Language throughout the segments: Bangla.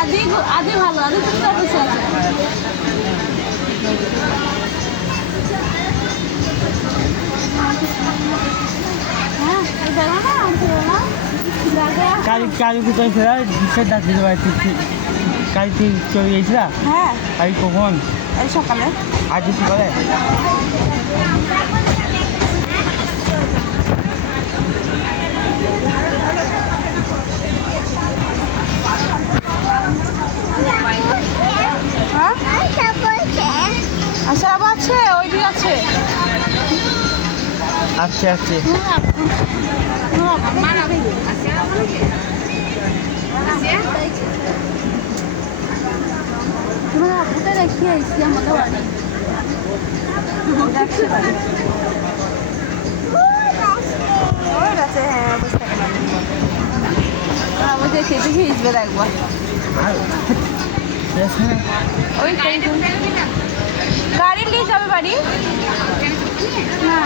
আদি আদি ভালো, আদি তুমি বসে আছে। হ্যাঁ দেখো না কালি কালি কোথায় ছিল বিশ্বের ডাক্তার বাড়ি কালি তুই চলে গিয়েছিলা? হ্যাঁ কালি কখন? এই সকালে। আজ সকালে? আচ্ছা আবার আছে ওই দিকে আছে। আচ্ছা আচ্ছা তোমার আপুটা রেখে আইসি আমাদের বাড়ি। হ্যাঁ বুঝতে পারলাম দেখে দেখে হিসবে একবার ওই গাড়ি নিয়ে যাবে বাড়ি না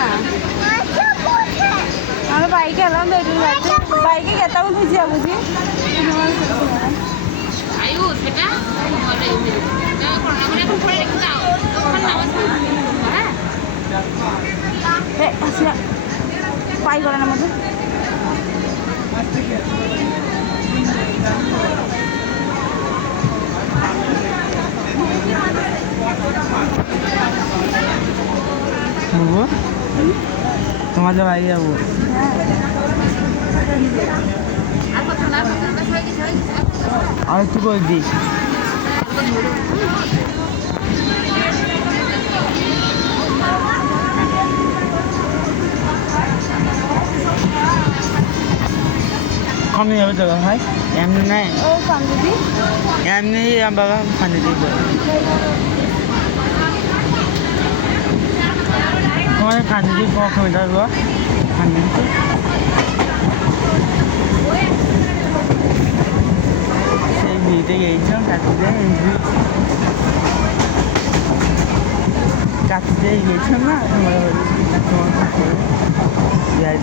আমরা বাইকে এলাম বাইকে গেতাম বুঝিয়া বুঝি পাই করেন আমাদের তোমাদের বাড়ি যাবো। আর একটু করে দিই। কমে যাবে তো ভাই এমনি নাই এমনি বাবা পানি দিব তোমাদের পানি দিব কমে যাবো পানি সেই ভিড়তে গিয়েছিলাম কাটিতে গিয়েছিলাম না তোমার যাই